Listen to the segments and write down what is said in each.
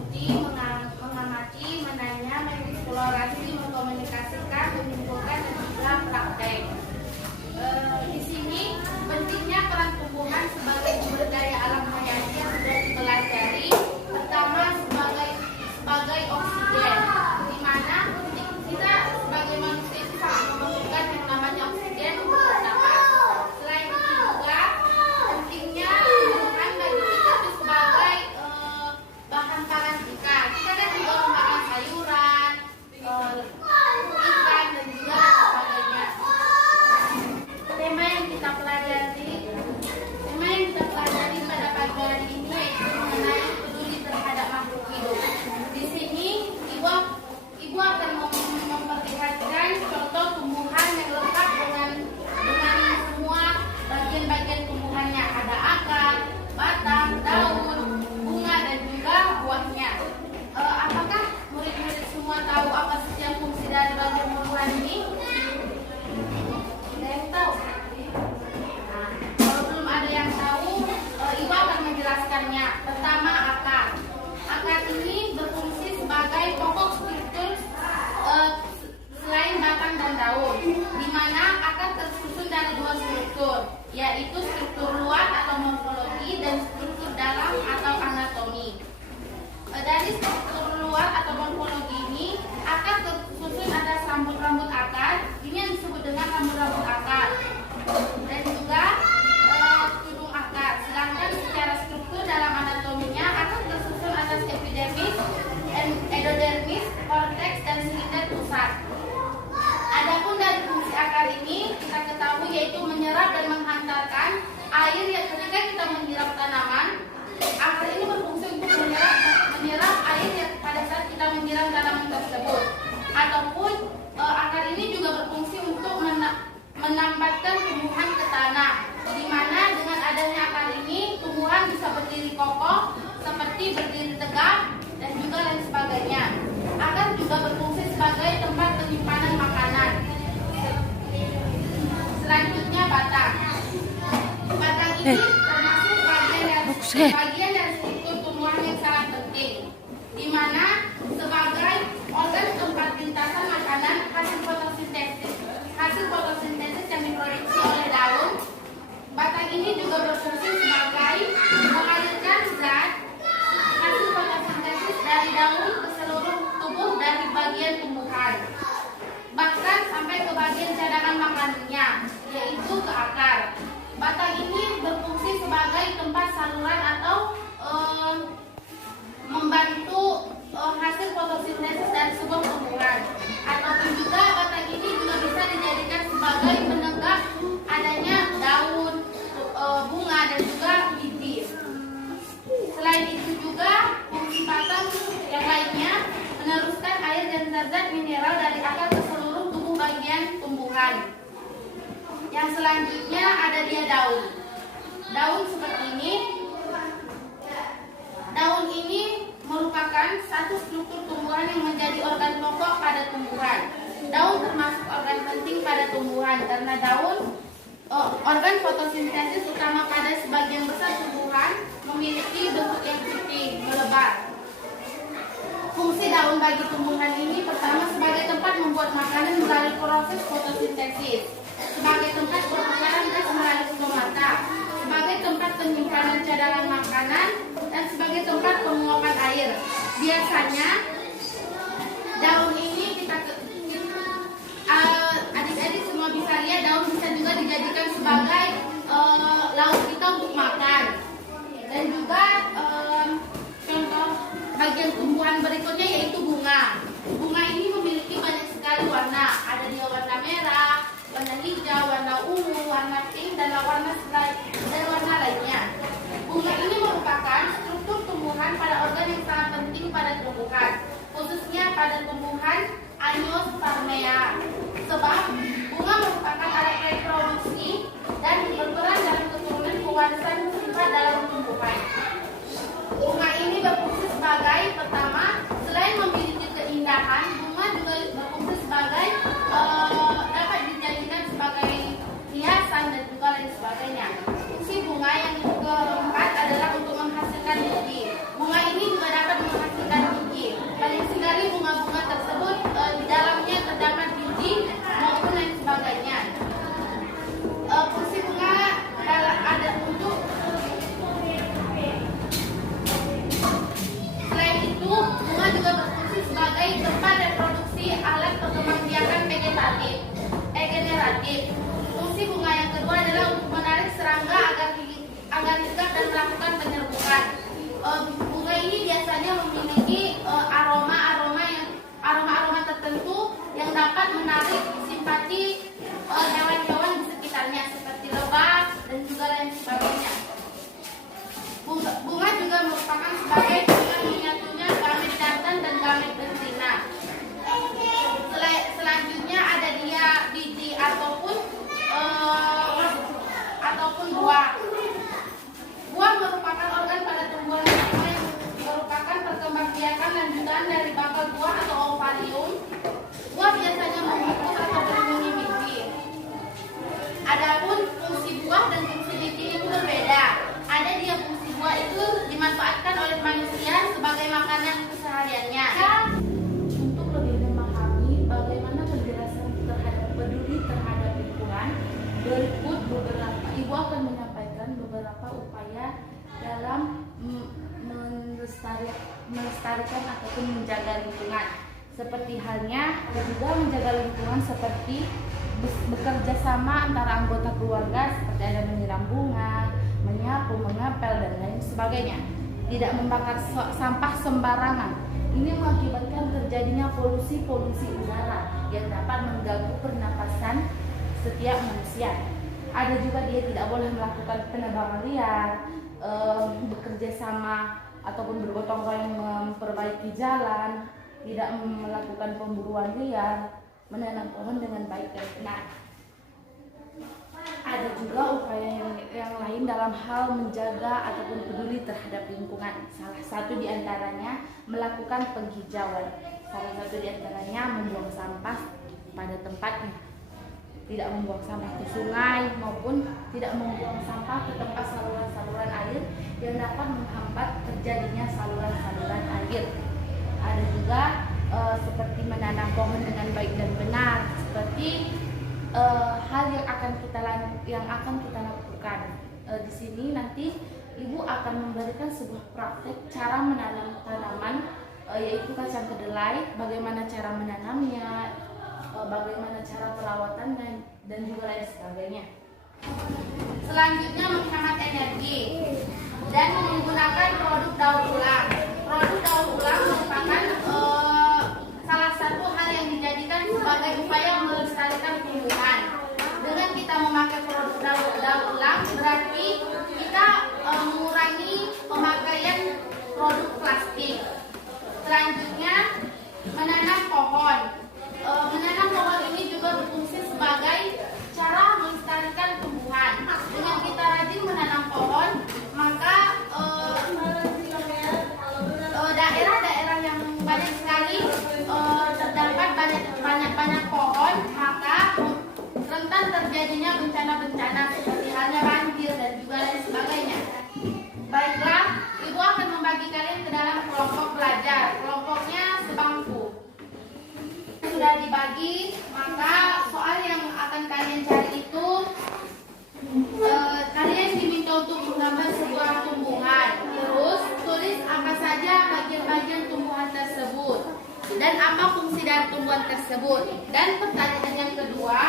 mengikuti, mengamati, menanya, mengeksplorasi, mengkomunikasikan, menyimpulkan, dan juga praktek. Di sini pentingnya peran tumbuhan sebagai sumber daya alam hayati yang sudah dipelajari. Pertama, sebagai oksigen, di mana kita sebagai manusia itu sangat memerlukan yang namanya oksigen untuk bernapas. Selain itu juga pentingnya tumbuhan bagi kita itu sebagai bahan pangan kita. Kita kan juga memakan sayuran, ikan, dan juga sebagainya. Tema yang kita pelajari pada pagi hari ini yaitu mengenai peduli terhadap makhluk hidup. Di sini ibu akan memperlihatkan contoh tumbuhan yang lengkap dengan semua bagian-bagian tumbuhannya. Ada akar, batang, daun, bunga, dan juga buahnya. Apakah murid-murid semua tahu apa saja fungsi dari bagian tumbuhan ini? Ada yang tahu? Kalau belum ada yang tahu, ibu akan menjelaskannya. Pertama, akar. Akar ini berfungsi sebagai pokok struktur selain batang dan daun, di mana akar tersusun dari dua struktur, yaitu struktur luar atau morfologi dan struktur dalam atau anatomi. Dari struktur luar atau morfologi ini, akar tersusun ada rambut-rambut akar, ini yang disebut dengan rambut-rambut akar, dan juga tudung akar. Sedangkan secara struktur dalam anatominya, akar tersusun atas epidermis, endodermis, korteks, dan silinder pusat. Adapun dari fungsi akar ini kita ketahui yaitu menyerap dan menghantarkan air yang ketika kita menyiram tanaman. Akar ini berfungsi untuk menyerap air yang pada saat kita menyiram tanaman tersebut. Ataupun akar ini juga berfungsi untuk menambatkan tumbuhan ke tanah, di mana dengan adanya akar ini tumbuhan bisa berdiri kokoh seperti berdiri tegak dan juga lain sebagainya. Akar juga berfungsi sebagai tempat penyimpanan makanan. Selanjutnya batang. Batang ini termasuk bagian dari struktur tumbuhan yang sangat penting, di mana sebagai organ tempat lintasan makanan hasil fotosintesis yang diproduksi oleh daun. Batang ini juga berfungsi sebagai mengalirkan zat hasil fotosintesis dari daun ke seluruh tubuh dari bagian tumbuhan, bahkan sampai ke bagian cadangan makanannya, yaitu ke akar. Batang ini berfungsi sebagai tempat saluran atau membantu hasil fotosintesis dari sebuah tumbuhan. Ataupun juga batang ini juga bisa dijadikan sebagai penegak adanya daun, bunga, dan juga bibir. Selain itu juga fungsi batang yang lainnya meneruskan air dan zat-zat mineral dari akar ke seluruh tubuh bagian tumbuhan. Yang selanjutnya ada dia daun. Daun seperti ini. Daun ini merupakan satu struktur tumbuhan yang menjadi organ pokok pada tumbuhan. Daun termasuk organ penting pada tumbuhan karena daun organ fotosintesis utama pada sebagian besar tumbuhan memiliki bentuk yang putih, melebar. Fungsi daun bagi tumbuhan ini pertama sebagai tempat membuat makanan melalui proses fotosintesis, sebagai tempat pertukaran gas melalui stomata, sebagai tempat penyimpanan cadangan makanan, dan sebagai tempat penguapan air. Biasanya daun ini adik-adik semua bisa lihat daun bisa juga dijadikan sebagai lauk kita untuk makan. Dan juga contoh bagian tumbuhan berikutnya yaitu bunga. Bunga ini memiliki banyak sekali warna. Ada dia warna merah, warna hijau, warna ungu, warna pink, dan warna lainnya. Bunga ini merupakan struktur tumbuhan pada organ yang sangat penting pada tumbuhan, khususnya pada tumbuhan Angiospermea. Sebab bunga merupakan alat reproduksi dan berperan dalam keturunan pewarisan sifat dalam tumbuhan. Bunga ini berfungsi sebagai pertama, selain memiliki keindahan, bunga juga berfungsi sebagai dapat dijadikan sebagai hiasan dan juga lain sebagainya. Fungsi bunga yang keempat adalah untuk menghasilkan bibir. Bunga ini juga dapat menghasilkan sebagai tempat reproduksi alat perkembangbiakan generatif. Fungsi bunga yang kedua adalah untuk menarik serangga agar hinggap dan melakukan penyerbukan. Bunga ini biasanya memiliki aroma tertentu yang dapat menarik simpati hewan-hewan di sekitarnya seperti lebah dan juga lain sebagainya. Bunga juga merupakan sebagai dengan menyatunya gamet jantan dan gamet betina. Selanjutnya ada dia biji ataupun buah. Buah merupakan organ pada tumbuhan yang merupakan perkembangbiakan lanjutan dari bakal buah atau ovarium. Buah biasanya membungkus atau melindungi biji. Adapun fungsi buah dan fungsi biji itu berbeda. Ada dia fungsi buah itu dimanfaatkan oleh manusia sebagai makanan kesehariannya. Untuk lebih memahami bagaimana penjelasan peduli terhadap lingkungan, berikut Ibu akan menyampaikan beberapa upaya dalam melestarikan ataupun menjaga lingkungan. Seperti halnya juga menjaga lingkungan seperti bekerja sama antara anggota keluarga seperti ada menyiram bunga, menyapu, mengepel dan lain sebagainya. Tidak membakar sampah sembarangan. Ini mengakibatkan terjadinya polusi udara yang dapat mengganggu pernapasan setiap manusia. Ada juga dia tidak boleh melakukan penebangan liar, bekerja sama ataupun bergotong royong memperbaiki jalan, tidak melakukan pemburuan liar, menanam pohon dengan baik dan benar. Ada juga upaya yang lain dalam hal menjaga ataupun peduli terhadap lingkungan. Salah satu diantaranya melakukan penghijauan. Salah satu diantaranya membuang sampah pada tempatnya. Tidak membuang sampah ke sungai maupun tidak membuang sampah ke tempat saluran-saluran air yang dapat menghambat terjadinya saluran-saluran air. Ada juga seperti menanam pohon dengan baik dan benar, seperti hal yang akan kita lakukan. Di sini nanti Ibu akan memberikan sebuah praktek cara menanam tanaman, yaitu kacang kedelai, bagaimana cara menanamnya, bagaimana cara perawatannya dan juga lain sebagainya. Selanjutnya menghemat energi dan menggunakan produk daur ulang. Produk daur ulang merupakan salah satu hal yang dijadikan sebagai upaya melestarikan tumbuhan. Dengan kita memakai produk daur ulang berarti kita mengurangi pemakaian produk plastik. Selanjutnya menanam pohon. Menanam pohon ini juga berfungsi sebagai cara melestarikan tumbuhan. Dengan kita rajin menanam pohon, maka daerah-daerah yang banyak sekali terdapat banyak pohon, maka rentan terjadinya bencana-bencana seperti halnya banjir dan juga lain sebagainya. Baiklah, Ibu akan membagi kalian ke dalam kelompok belajar. Kelompoknya sebangku. Sudah dibagi, maka soal yang akan kalian cari itu kalian diminta untuk menggambar sebuah tumbuhan. Terus tulis apa saja bagian-bagian tumbuhan tersebut dan apa fungsi dari tumbuhan tersebut. Dan pertanyaan yang kedua,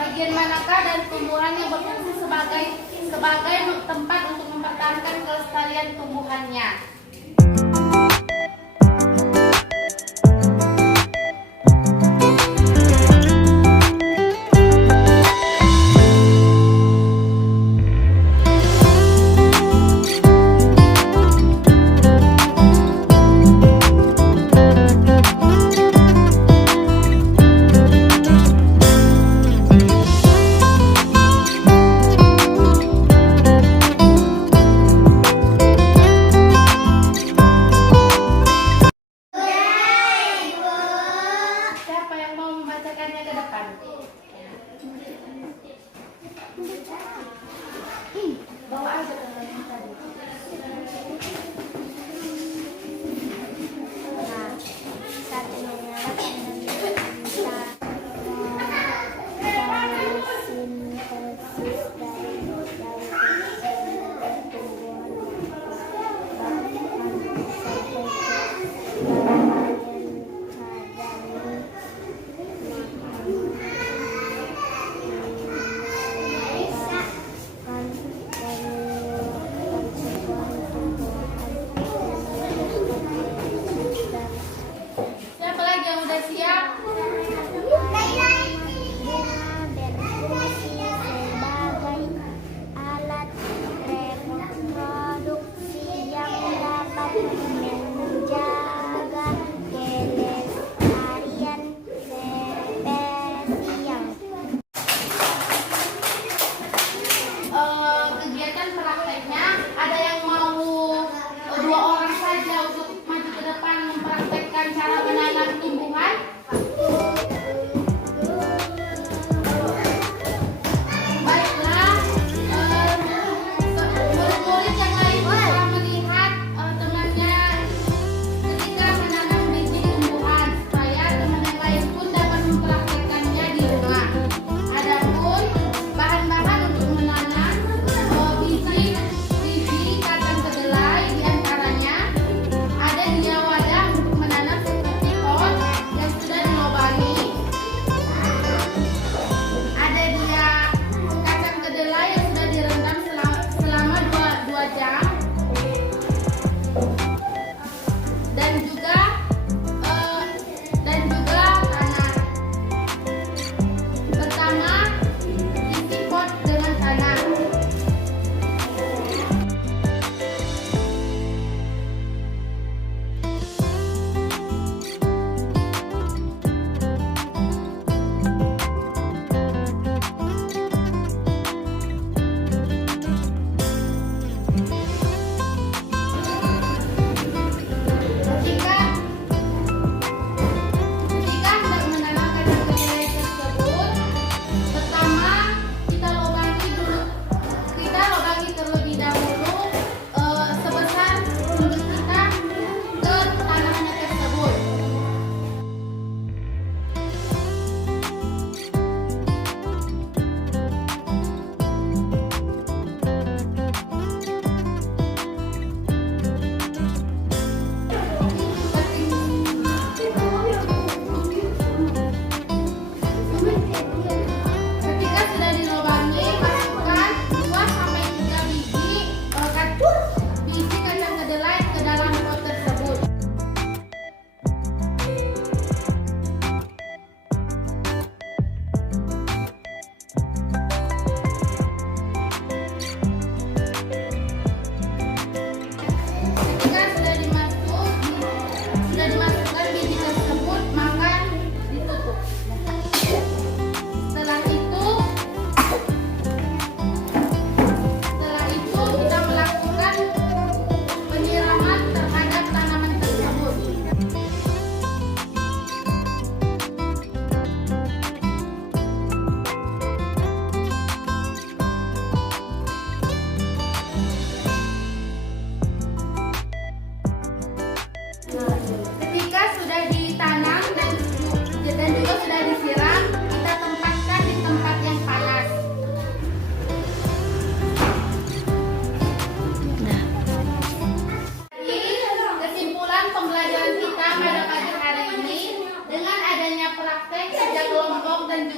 bagian manakah dari tumbuhan yang berfungsi sebagai tempat untuk mempertahankan kelestarian tumbuhannya?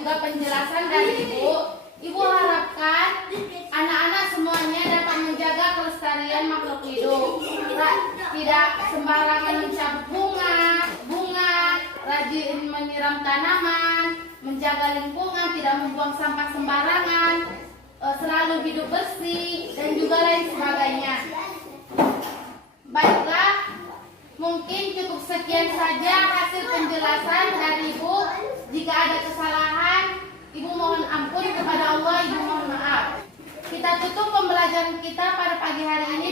juga penjelasan dari Ibu, Ibu harapkan anak-anak semuanya dapat menjaga kelestarian makhluk hidup. Tidak sembarangan mencabut bunga, rajin menyiram tanaman, menjaga lingkungan, tidak membuang sampah sembarangan, selalu hidup bersih, dan juga lain sebagainya. Baiklah, mungkin cukup sekian saja hasil penjelasan dari Ibu. Jika ada kesalahan, Ibu mohon ampun kepada Allah, Ibu mohon maaf. Kita tutup pembelajaran kita pada pagi hari ini